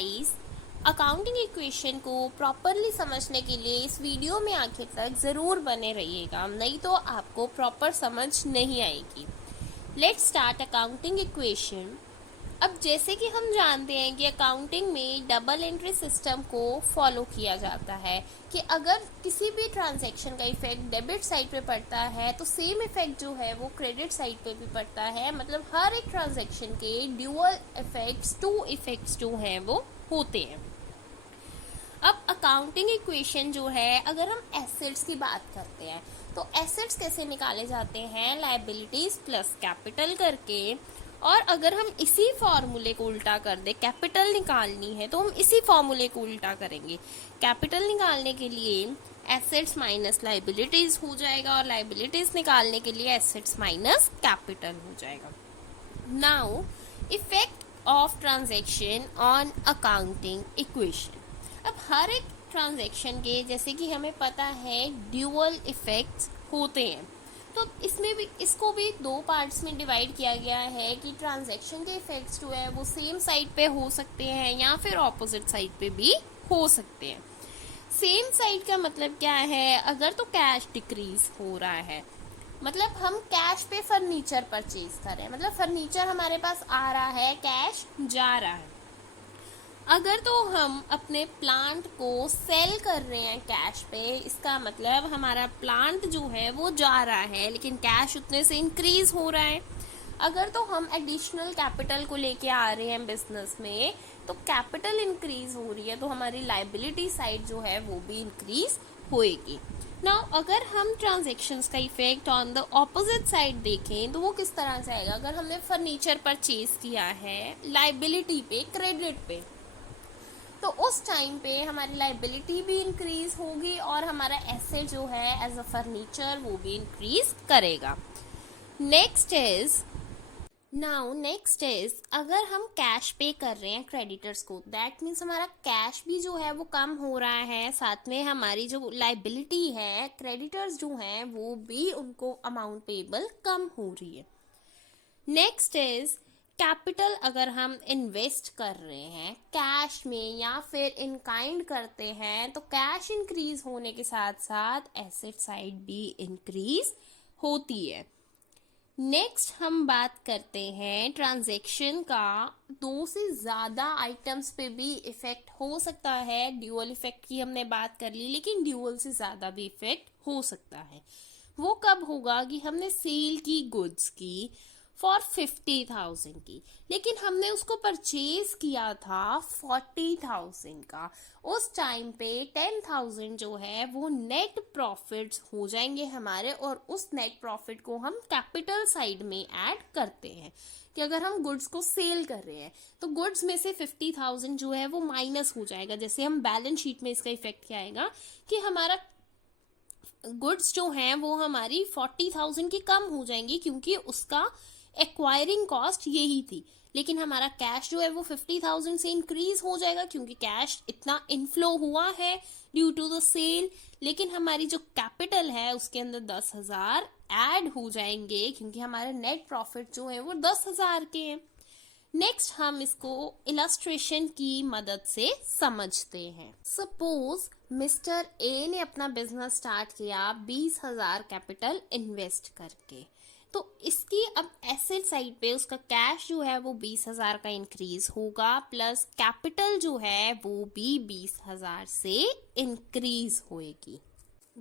Guys, accounting equation को properly समझने के लिए इस वीडियो में आखिर तक ज़रूर बने रहिएगा, नहीं तो आपको प्रॉपर समझ नहीं आएगी। Let's start accounting equation. अब जैसे कि हम जानते हैं कि अकाउंटिंग में डबल एंट्री सिस्टम को फॉलो किया जाता है कि अगर किसी भी ट्रांजैक्शन का इफेक्ट डेबिट साइड पे पड़ता है तो सेम इफेक्ट जो है वो क्रेडिट साइड पे भी पड़ता है। मतलब हर एक ट्रांजैक्शन के ड्यूअल इफेक्ट्स, टू इफेक्ट्स जो हैं वो होते हैं। अब अकाउंटिंग इक्वेशन जो है, अगर हम एसेट्स की बात करते हैं तो एसेट्स कैसे निकाले जाते हैं, लायबिलिटीज प्लस कैपिटल करके। और अगर हम इसी फॉर्मूले को उल्टा कर दे, कैपिटल निकालनी है तो हम इसी फॉर्मूले को उल्टा करेंगे। कैपिटल निकालने के लिए एसेट्स माइनस लायबिलिटीज हो जाएगा और लायबिलिटीज निकालने के लिए एसेट्स माइनस कैपिटल हो जाएगा। Now effect of transaction on accounting equation. अब हर एक ट्रांजैक्शन के, जैसे कि हमें पता है, ड्यूअल इफेक्ट्स होते हैं, तो इसमें भी इसको भी दो पार्ट्स में डिवाइड किया गया है कि ट्रांजैक्शन के इफेक्ट्स जो है वो सेम साइड पे हो सकते हैं या फिर ऑपोजिट साइड पे भी हो सकते हैं। सेम साइड का मतलब क्या है, अगर तो कैश डिक्रीज हो रहा है, मतलब हम कैश पे फर्नीचर परचेज कर रहे हैं, मतलब फर्नीचर हमारे पास आ रहा है, कैश जा रहा है। अगर तो हम अपने प्लांट को सेल कर रहे हैं कैश पे, इसका मतलब हमारा प्लांट जो है वो जा रहा है लेकिन कैश उतने से इंक्रीज हो रहा है। अगर तो हम एडिशनल कैपिटल को लेके आ रहे हैं बिजनेस में, तो कैपिटल इंक्रीज हो रही है तो हमारी लायबिलिटी साइड जो है वो भी इंक्रीज होएगी। नाउ अगर हम ट्रांजैक्शंस का effect on the opposite side देखें तो वो किस तरह से आएगा। अगर हमने फर्नीचर परचेज किया है लायबिलिटी पे, क्रेडिट पे, तो उस टाइम पे हमारी लायबिलिटी भी इंक्रीज होगी और हमारा एसेट जो है एज अ फर्नीचर वो भी इंक्रीज करेगा। नेक्स्ट इज अगर हम कैश पे कर रहे हैं क्रेडिटर्स को, दैट मीन्स हमारा कैश भी जो है वो कम हो रहा है, साथ में हमारी जो लायबिलिटी है, क्रेडिटर्स जो हैं वो भी उनको अमाउंट पेबल कम हो रही है। Next is capital. अगर हम इन्वेस्ट कर रहे हैं कैश में या फिर इन काइंड करते हैं तो कैश इंक्रीज होने के साथ साथ एसेट साइड भी इंक्रीज होती है। नेक्स्ट हम बात करते हैं ट्रांजैक्शन का, दो से ज़्यादा आइटम्स पे भी इफेक्ट हो सकता है। ड्यूअल इफेक्ट की हमने बात कर ली, लेकिन ड्यूअल से ज़्यादा भी इफेक्ट हो सकता है। वो कब होगा कि हमने सेल की गुड्स की फॉर 50,000 की, लेकिन हमने उसको परचेज किया था 40,000 का। उस टाइम पे 10,000 जो है वो नेट प्रॉफिट्स हो जाएंगे हमारे, और उस नेट प्रॉफिट को हम कैपिटल साइड में ऐड करते हैं। कि अगर हम गुड्स को सेल कर रहे हैं तो गुड्स में से 50,000 जो है वो माइनस हो जाएगा। जैसे हम बैलेंस शीट में इसका इफेक्ट क्या आएगा कि हमारा गुड्स जो हैं वो हमारी 40,000 की कम हो जाएंगी क्योंकि उसका एक्वायरिंग कॉस्ट यही थी, लेकिन हमारा कैश जो है वो 50,000 से इंक्रीज हो जाएगा क्योंकि कैश इतना इनफ्लो हुआ है ड्यू टू द सेल। लेकिन हमारी जो कैपिटल है उसके अंदर 10,000 ऐड हो जाएंगे क्योंकि हमारे नेट प्रॉफिट जो है वो 10,000 के हैं। नेक्स्ट हम इसको इलस्ट्रेशन की मदद से समझते हैं। सपोज मिस्टर ए ने अपना बिजनेस स्टार्ट किया 20,000 कैपिटल इन्वेस्ट करके, तो इसकी अब एसेट साइड पे उसका कैश जो है वो 20,000 का इंक्रीज होगा, प्लस कैपिटल जो है वो भी 20,000 से इंक्रीज होएगी।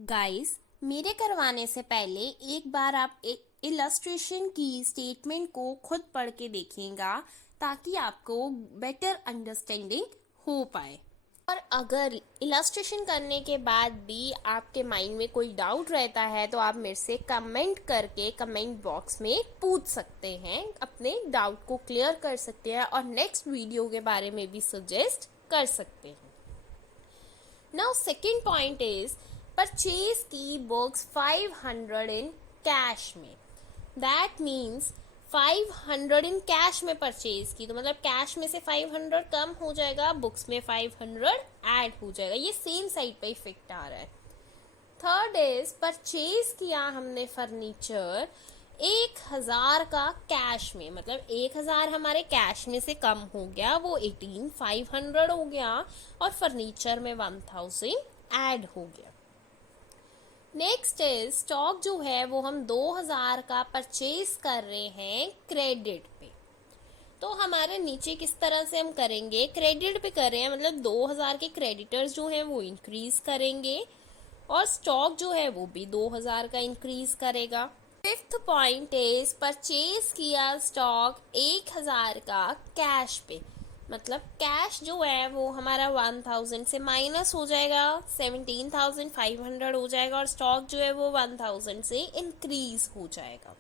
गाइस, मेरे करवाने से पहले एक बार आप एक इलस्ट्रेशन की स्टेटमेंट को खुद पढ़ के देखिएगा ताकि आपको बेटर अंडरस्टैंडिंग हो पाए। और अगर इलस्ट्रेशन करने के बाद भी आपके माइंड में कोई डाउट रहता है तो आप मेरे से कमेंट करके कमेंट बॉक्स में पूछ सकते हैं, अपने डाउट को क्लियर कर सकते हैं और नेक्स्ट वीडियो के बारे में भी सजेस्ट कर सकते हैं। Now second point is purchase की बुक्स 500 इन कैश में। दैट मीन्स 500 इन कैश में परचेज की, तो मतलब कैश में से 500 कम हो जाएगा, बुक्स में 500 ऐड हो जाएगा। ये सेम साइड पे इफेक्ट आ रहा है। थर्ड इज परचेज किया हमने फर्नीचर 1000 का कैश में, मतलब 1000 हमारे कैश में से कम हो गया, वो 18500 हो गया, और फर्नीचर में 1000 ऐड हो गया। नेक्स्ट इज स्टॉक जो है वो हम 2000 का परचेज कर रहे हैं क्रेडिट पे। तो हमारे नीचे किस तरह से हम करेंगे, क्रेडिट पे कर रहे हैं, मतलब 2000 के क्रेडिटर्स जो हैं वो इंक्रीज करेंगे और स्टॉक जो है वो भी 2000 का इंक्रीज करेगा। फिफ्थ पॉइंट इज परचेज किया स्टॉक 1000 का कैश पे, मतलब कैश जो है वो हमारा 1000 से माइनस हो जाएगा, 17500 हो जाएगा, और स्टॉक जो है वो 1000 से इंक्रीज हो जाएगा।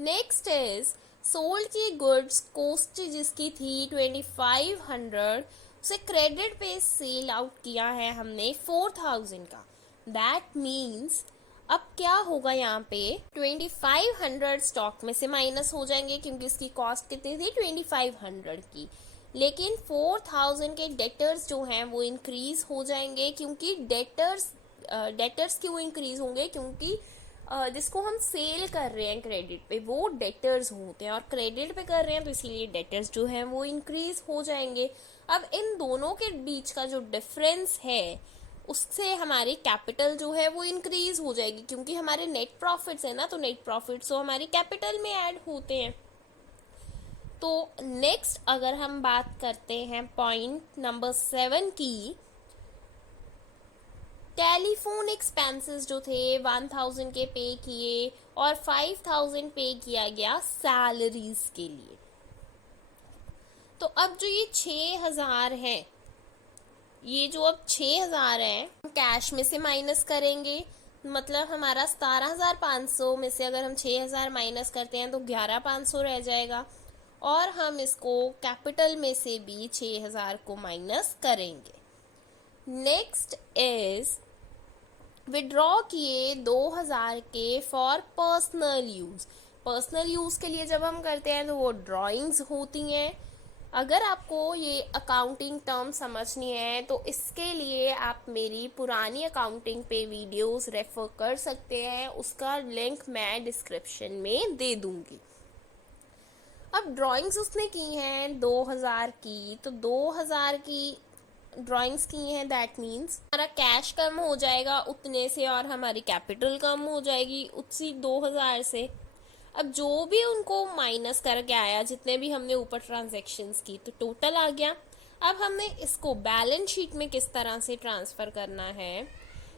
नेक्स्ट इज सोल्ड की गुड्स कॉस्ट जिसकी थी 2500, उसे क्रेडिट पे सेल आउट किया है हमने 4000 का। दैट मीन्स अब क्या होगा, यहाँ पे 2500 स्टॉक में से माइनस हो जाएंगे क्योंकि इसकी कॉस्ट कितनी थी 2500 की, लेकिन 4000 के डेटर्स जो हैं वो इंक्रीज हो जाएंगे, क्योंकि डेटर्स क्यों इंक्रीज होंगे, क्योंकि जिसको हम सेल कर रहे हैं क्रेडिट पे वो डेटर्स होते हैं, और क्रेडिट पे कर रहे हैं तो इसीलिए डेटर्स जो हैं वो इंक्रीज हो जाएंगे। अब इन दोनों के बीच का जो डिफरेंस है उससे हमारी कैपिटल जो है वो इंक्रीज हो जाएगी, क्योंकि हमारे नेट प्रॉफिट्स है ना, तो नेट प्रॉफिट्स तो हमारी कैपिटल में ऐड होते हैं। तो नेक्स्ट अगर हम बात करते हैं पॉइंट नंबर 7 की, टेलीफोन एक्सपेंसेस जो थे 1000 के पे किए और 5000 पे किया गया सैलरीज के लिए। तो अब जो ये 6000 है, ये जो अब 6000 है हम कैश में से माइनस करेंगे, मतलब हमारा 17500 में से अगर हम 6000 माइनस करते हैं तो 11500 रह जाएगा, और हम इसको कैपिटल में से भी 6000 को माइनस करेंगे। नेक्स्ट इज विड्रॉ किए 2000 के for personal use. Personal use के लिए जब हम करते हैं तो वो ड्राइंग्स होती हैं। अगर आपको ये अकाउंटिंग टर्म समझनी है तो इसके लिए आप मेरी पुरानी अकाउंटिंग पे वीडियोस रेफर कर सकते हैं, उसका लिंक मैं डिस्क्रिप्शन में दे दूंगी। अब ड्राइंग्स उसने की हैं 2000 की, तो 2000 की ड्राइंग्स की हैं, दैट मीन्स हमारा कैश कम हो जाएगा उतने से और हमारी कैपिटल कम हो जाएगी उसी 2000 से। अब जो भी उनको माइनस करके आया, जितने भी हमने ऊपर ट्रांजैक्शंस की, तो टोटल आ गया। अब हमने इसको बैलेंस शीट में किस तरह से ट्रांसफर करना है,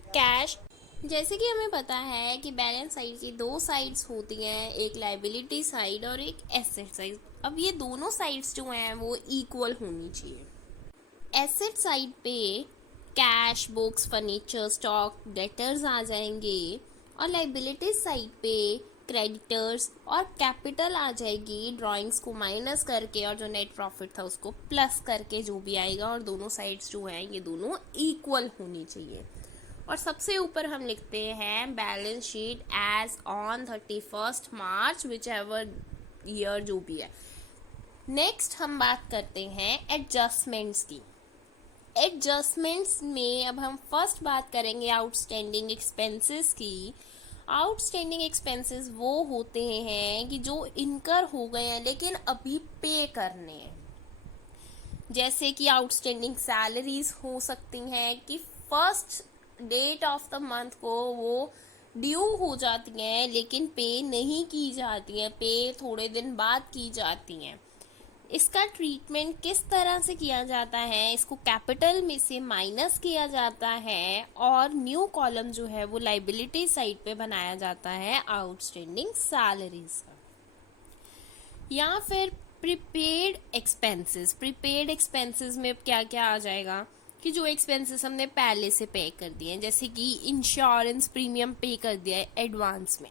कैश, जैसे कि हमें पता है कि बैलेंस साइड की 2 साइड्स होती हैं, एक लायबिलिटी साइड और एक एसेट साइड। अब ये दोनों साइड्स जो हैं वो इक्वल होनी चाहिए। एसेट साइड पे cash, books, furniture, stock, debtors आ जाएंगे, और लायबिलिटी साइड पे क्रेडिटर्स और कैपिटल आ जाएगी, ड्राइंग्स को माइनस करके, और जो नेट प्रॉफिट था उसको प्लस करके जो भी आएगा, और दोनों साइड्स जो हैं ये दोनों इक्वल होनी चाहिए। और सबसे ऊपर हम लिखते हैं balance sheet as on 31 March whichever year जो भी है। नेक्स्ट हम बात करते हैं एडजस्टमेंट्स की। एडजस्टमेंट्स में अब हम फर्स्ट बात करेंगे आउटस्टैंडिंग एक्सपेंसेस की। आउटस्टैंडिंग एक्सपेंसेस वो होते हैं कि जो इनकर हो गए हैं लेकिन अभी पे करने हैं, जैसे कि आउटस्टैंडिंग सैलरीज हो सकती हैं कि first date of the month को वो ड्यू हो जाती हैं लेकिन पे नहीं की जाती हैं, पे थोड़े दिन बाद की जाती हैं। इसका ट्रीटमेंट किस तरह से किया जाता है, इसको कैपिटल में से माइनस किया जाता है और न्यू कॉलम जो है वो लायबिलिटी साइड पे बनाया जाता है आउटस्टैंडिंग सैलरीज का। या फिर प्रीपेड एक्सपेंसेस। प्रीपेड एक्सपेंसेस में क्या क्या आ जाएगा कि जो एक्सपेंसेस हमने पहले से पे कर दिए हैं, जैसे कि इंश्योरेंस प्रीमियम पे कर दिया है एडवांस में।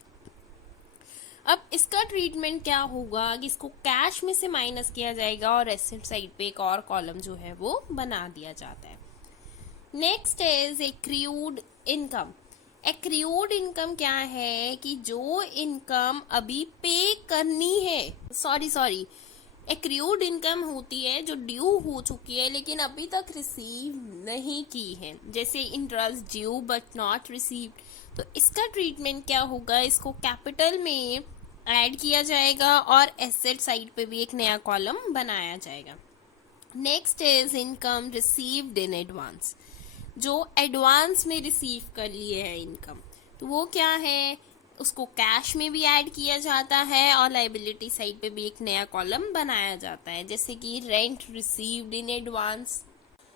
अब इसका ट्रीटमेंट क्या होगा कि इसको कैश में से माइनस किया जाएगा और एसेट साइड पे एक और कॉलम जो है वो बना दिया जाता है। Next is accrued income. Accrued income क्या है कि जो इनकम अभी पे करनी है, सॉरी एक्रूड इनकम होती है जो ड्यू हो चुकी है लेकिन अभी तक रिसीव नहीं की है, जैसे interest due but not received. तो इसका ट्रीटमेंट क्या होगा, इसको कैपिटल में ऐड किया जाएगा और एसेट साइड पे भी एक नया कॉलम बनाया जाएगा। Next is income received in advance, जो एडवांस में रिसीव कर लिए है इनकम, तो वो क्या है, उसको कैश में भी ऐड किया जाता है और लाइबिलिटी साइड पे भी एक नया कॉलम बनाया जाता है, जैसे कि रेंट रिसीव्ड इन एडवांस।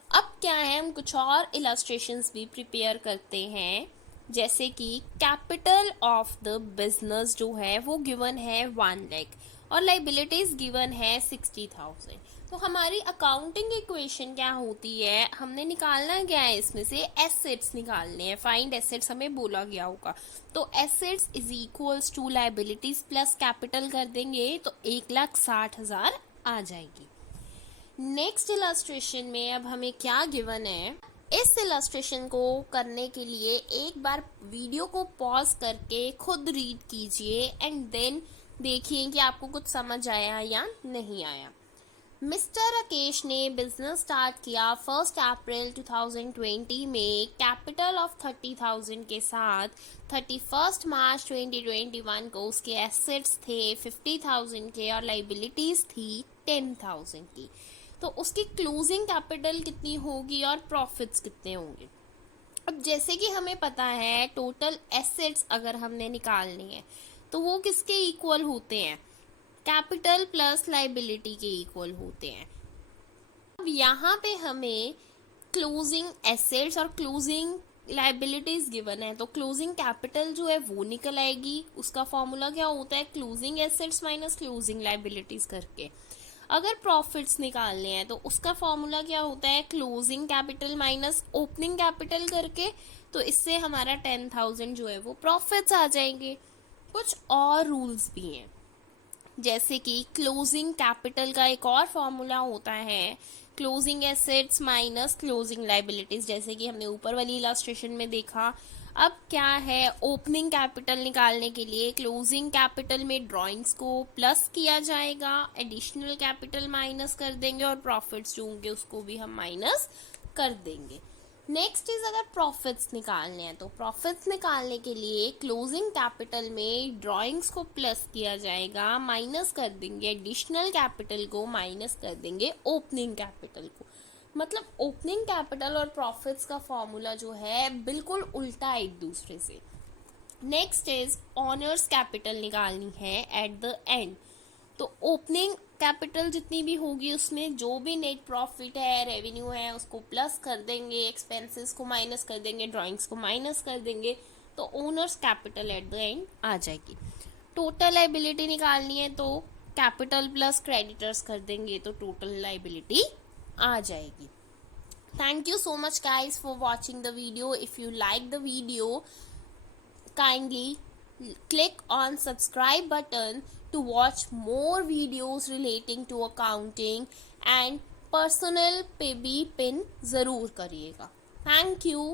अब क्या है, हम कुछ और इलस्ट्रेशंस भी प्रिपेयर करते हैं, जैसे कि कैपिटल ऑफ द बिजनेस जो है वो गिवन है 1 लाख और लाइबिलिटीज गिवन है 60,000। तो हमारी अकाउंटिंग इक्वेशन क्या होती है, हमने निकालना क्या है, इसमें से एसेट्स निकालने हैं, फाइंड एसेट्स हमें बोला गया होगा। तो assets is equals to liabilities plus capital कर देंगे तो 1,60,000 आ जाएगी। नेक्स्ट इलस्ट्रेशन में अब हमें क्या गिवन है, इस इलस्ट्रेशन को करने के लिए एक बार वीडियो को पॉज करके खुद रीड कीजिए एंड देन देखिए कि आपको कुछ समझ आया या नहीं आया। मिस्टर राकेश ने बिजनेस स्टार्ट किया 1 अप्रैल 2020 में कैपिटल ऑफ 30,000 के साथ। 31 मार्च 2021 को उसके एसेट्स थे 50,000 के और लाइबिलिटीज थी 10,000 की। तो उसकी क्लोजिंग कैपिटल कितनी होगी और प्रॉफिट्स कितने होंगे। अब जैसे कि हमें पता है टोटल एसेट्स अगर हमने निकालनी है तो वो किसके इक्वल होते हैं, कैपिटल प्लस लाइबिलिटी के इक्वल होते हैं। अब यहाँ पे हमें क्लोजिंग एसेट्स और क्लोजिंग लाइबिलिटीज गिवन है, तो क्लोजिंग कैपिटल जो है वो निकल आएगी। उसका फॉर्मूला क्या होता है, closing assets minus closing liabilities करके। अगर प्रॉफिट्स निकालने हैं तो उसका फॉर्मूला क्या होता है, closing capital minus opening capital करके। तो इससे हमारा 10,000 जो है वो प्रॉफिट्स आ जाएंगे। कुछ और रूल्स भी हैं, जैसे कि क्लोजिंग कैपिटल का एक और फॉर्मूला होता है closing assets minus closing liabilities, जैसे कि हमने ऊपर वाली इलस्ट्रेशन में देखा। अब क्या है, ओपनिंग कैपिटल निकालने के लिए क्लोजिंग कैपिटल में ड्राइंग्स को प्लस किया जाएगा, एडिशनल कैपिटल माइनस कर देंगे और प्रॉफिट्स जो होंगे उसको भी हम माइनस कर देंगे। नेक्स्ट इज अगर प्रॉफिट्स निकालने हैं तो प्रॉफिट्स निकालने के लिए क्लोजिंग कैपिटल में ड्राइंग्स को प्लस किया जाएगा, माइनस कर देंगे एडिशनल कैपिटल को, माइनस कर देंगे ओपनिंग कैपिटल को। मतलब ओपनिंग कैपिटल और प्रॉफिट्स का फॉर्मूला जो है बिल्कुल उल्टा एक दूसरे से। नेक्स्ट इज ऑनर्स कैपिटल निकालनी है एट द एंड। तो ओपनिंग कैपिटल जितनी भी होगी उसमें जो भी नेट प्रॉफिट है, रेवेन्यू है, उसको प्लस कर देंगे, एक्सपेंसेस को माइनस कर देंगे, ड्राइंग्स को माइनस कर देंगे, तो owners capital at the end आ जाएगी। टोटल लाइबिलिटी निकालनी है तो कैपिटल प्लस क्रेडिटर्स कर देंगे तो टोटल लाइबिलिटी आ जाएगी। Thank you so much guys for watching the video. If you like the video, kindly click on subscribe button to watch more videos relating to accounting and personal पे भी pin ज़रूर करिएगा। Thank you.